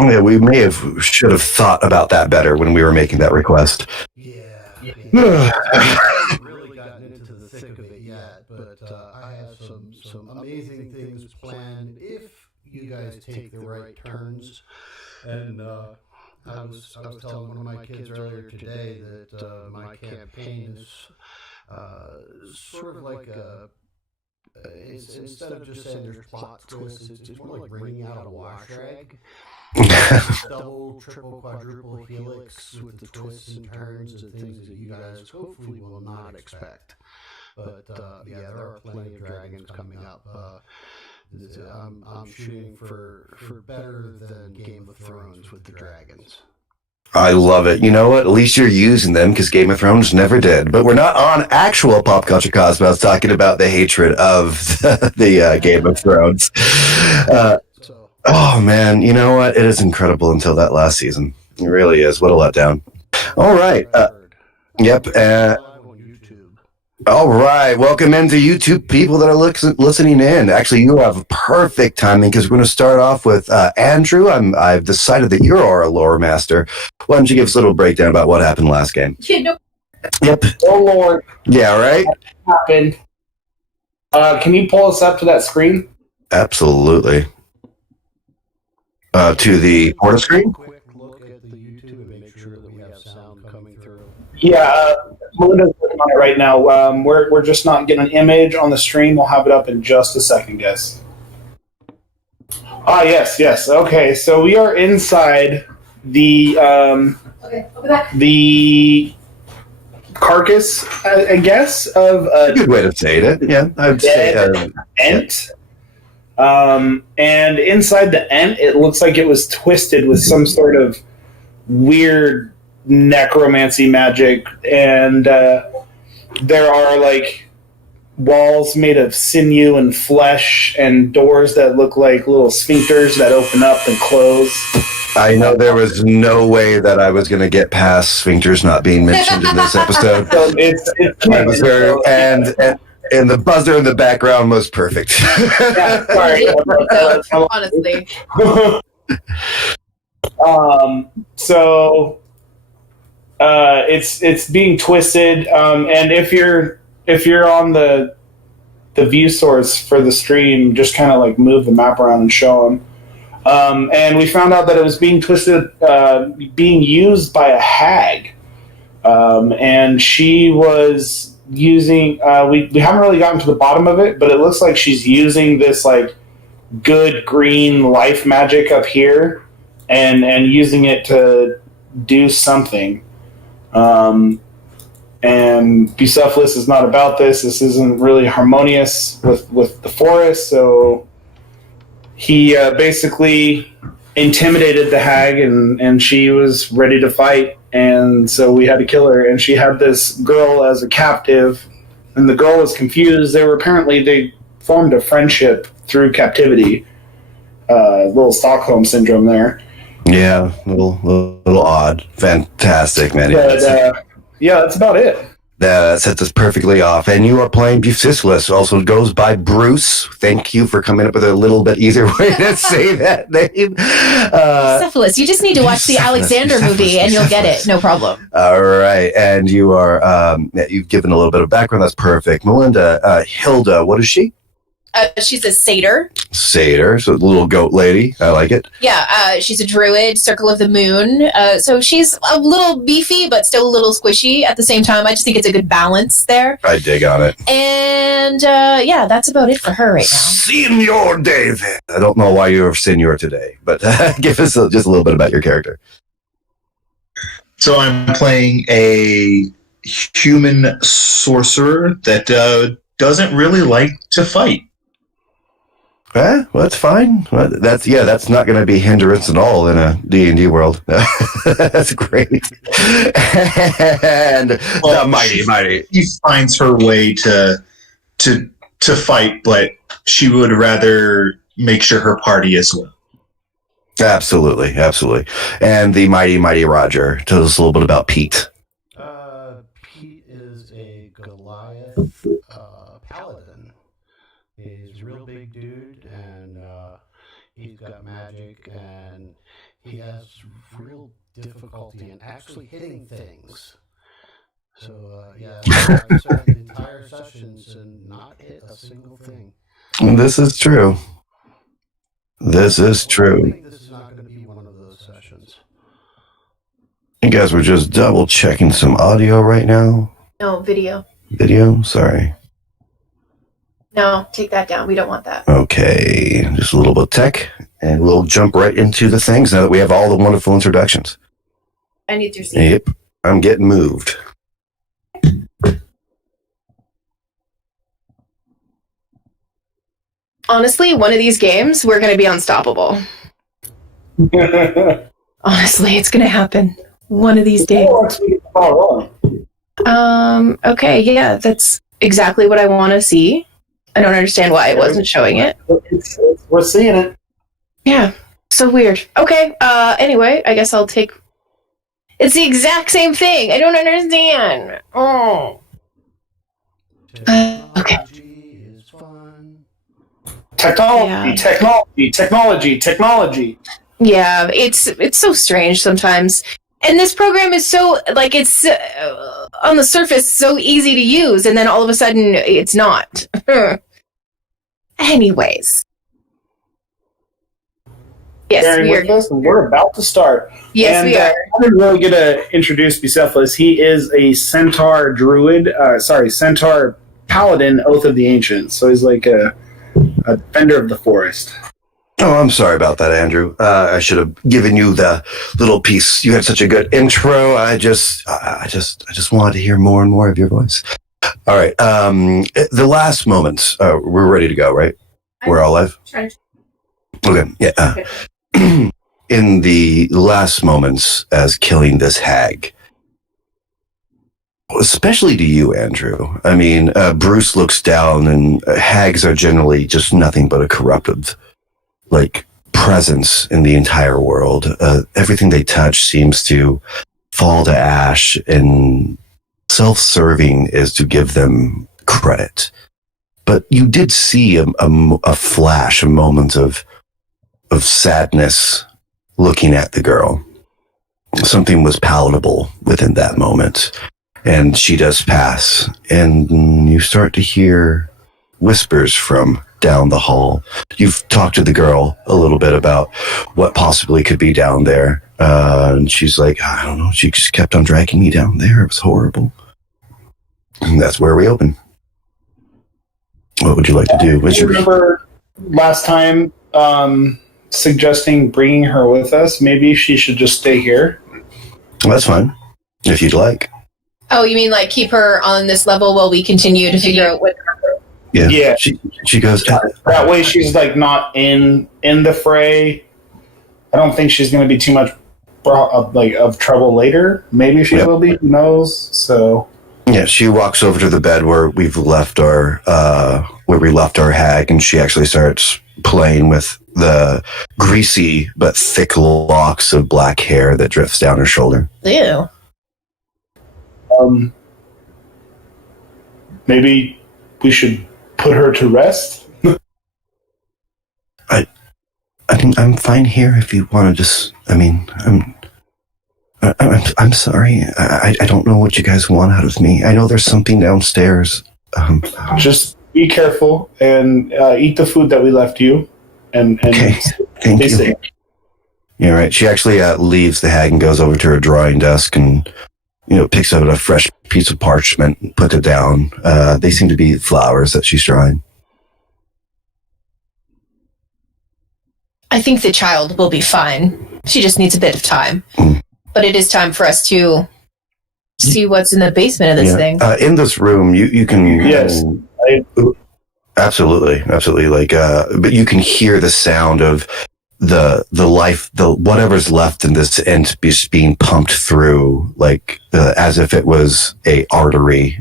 Yeah, we should have thought about that better when we were making that request. Yeah. I haven't really gotten into the thick of it yet, but I have some amazing things planned if you guys take the right turns. And I was telling one of my kids earlier today that my campaign is sort of like it's, instead of just saying there's plot twists, it's more like wringing out a wash rag. Double, triple, quadruple helix with the twists and turns and things that you guys hopefully will not expect. But yeah, there are plenty of dragons coming up. I'm shooting for better than Game of Thrones with the dragons. I love it. You know what? At least you're using them because Game of Thrones never did. But we're not on actual Pop Culture Cosmos talking about the hatred of the Game of Thrones. Oh, man. You know what? It is incredible until that last season. It really is. What a letdown. All right. Yep. All right. Welcome into YouTube people that are listening in. Actually, you have perfect timing because we're going to start off with Andrew. I've decided that you're our lore master. Why don't you give us a little breakdown about what happened last game? Yep. Oh, Lord. Yeah, right? What happened? Can you pull us up to that screen? Absolutely. To the portal screen? Quick look at the YouTube and make sure that we have sound coming through. Yeah, Melinda's working on it right now. We're just not getting an image on the stream. We'll have it up in just a second, guys. Yes. Okay, so we are inside the the carcass, I guess, of a good way to say it. Yeah, I'd say ent. And inside the ent, it looks like it was twisted with some sort of weird necromancy magic, and there are like walls made of sinew and flesh and doors that look like little sphincters that open up and close. I know there was no way that I was going to get past sphincters not being mentioned in this episode. So it's and the buzzer in the background was perfect. Yeah, sorry. Honestly. So it's being twisted, and if you're on the view source for the stream, just kind of like move the map around and show them. And we found out that it was being twisted, being used by a hag, and she was using. We haven't really gotten to the bottom of it, but it looks like she's using this like good green life magic up here, and using it to do something. And Bucephalus is not about this. This isn't really harmonious with the forest, so he basically intimidated the hag, and she was ready to fight, and so we had to kill her. And she had this girl as a captive, and the girl was confused. They formed a friendship through captivity. Little Stockholm syndrome there. Yeah, little odd. Fantastic, man. But, yeah, that's about it. That sets us perfectly off. And you are playing Bucephalus, also goes by Bruce. Thank you for coming up with a little bit easier way to say that name. Bucephalus. You just need to watch the Alexander movie and you'll get it. No problem. All right. And you are, you've given a little bit of background. That's perfect. Melinda, Hilda, what is she? She's a satyr. Satyr, so little goat lady. I like it. Yeah, she's a druid, Circle of the Moon. So she's a little beefy, but still a little squishy at the same time. I just think it's a good balance there. I dig on it. And yeah, that's about it for her right now. Senior David. I don't know why you're senior today, but give us just a little bit about your character. So I'm playing a human sorcerer that doesn't really like to fight. Well, that's fine. That's not going to be hindrance at all in a D&D world. That's great. And the mighty. She finds her way to fight, but she would rather make sure her party is well. Absolutely. And the mighty Roger. Tell us a little bit about Pete. Pete is a Goliath paladin. He's a real big dude, and he's got magic, and he has real difficulty in actually hitting things. So, I've started entire sessions and not hit a single thing. This is true. This is I true. think this is not going to be one of those sessions. You guys were just double checking some audio right now. No, video. Video? Sorry. No, take that down. We don't want that. Okay, just a little bit of tech, and we'll jump right into the things now that we have all the wonderful introductions. I need your seat. Yep, I'm getting moved. Honestly, one of these games, we're going to be unstoppable. Honestly, it's going to happen. One of these days. Okay, yeah, that's exactly what I want to see. I don't understand why it wasn't showing it. We're seeing it. Yeah, so weird. Okay, anyway, I guess I'll take... It's the exact same thing. I don't understand. Oh. Okay. Is fun. Technology. Yeah, it's so strange sometimes. And this program is so, like, it's on the surface so easy to use, and then all of a sudden it's not. Anyways. Yes, Bearing with us, and we're about to start. Yes, and, we are. I'm really going to introduce Bucephalus. He is a centaur druid, centaur paladin, Oath of the Ancients. So he's like a defender of the forest. Oh, I'm sorry about that, Andrew. I should have given you the little piece. You had such a good intro. I just wanted to hear more and more of your voice. All right. The last moments. We're ready to go, right? We're all live. Okay. Yeah. In the last moments, as killing this hag, especially to you, Andrew. I mean, Bruce looks down, and hags are generally just nothing but a corruptive, like, presence in the entire world. Everything they touch seems to fall to ash, and self-serving is to give them credit. But you did see a flash, a moment of sadness looking at the girl. Something was palatable within that moment, and she does pass, and you start to hear whispers from down the hall. You've talked to the girl a little bit about what possibly could be down there, and she's like, I don't know, she just kept on dragging me down there. It was horrible. And that's where we open. What would you like to do? Do you remember last time suggesting bringing her with us? Maybe she should just stay here. Well, that's fine, if you'd like. Oh, you mean like keep her on this level while we continue to figure out what... Yeah. She goes... That way she's like not in the fray. I don't think she's going to be too much of trouble later. Maybe she will be. Who knows? So... Yeah, she walks over to the bed where we've left our hag, and she actually starts playing with the greasy but thick locks of black hair that drifts down her shoulder. Ew. Maybe we should put her to rest. I'm fine here if you want to just. I mean, I'm sorry. I don't know what you guys want out of me. I know there's something downstairs. Just be careful and eat the food that we left you. And okay, thank you. Safe. Yeah, right. She actually leaves the hag and goes over to her drawing desk and picks up a fresh piece of parchment and puts it down. They seem to be flowers that she's drawing. I think the child will be fine. She just needs a bit of time. But it is time for us to see what's in the basement of this thing. In this room, you can... Yes. Absolutely. Like, but you can hear the sound of the life, whatever's left in this end being pumped through, like, as if it was a artery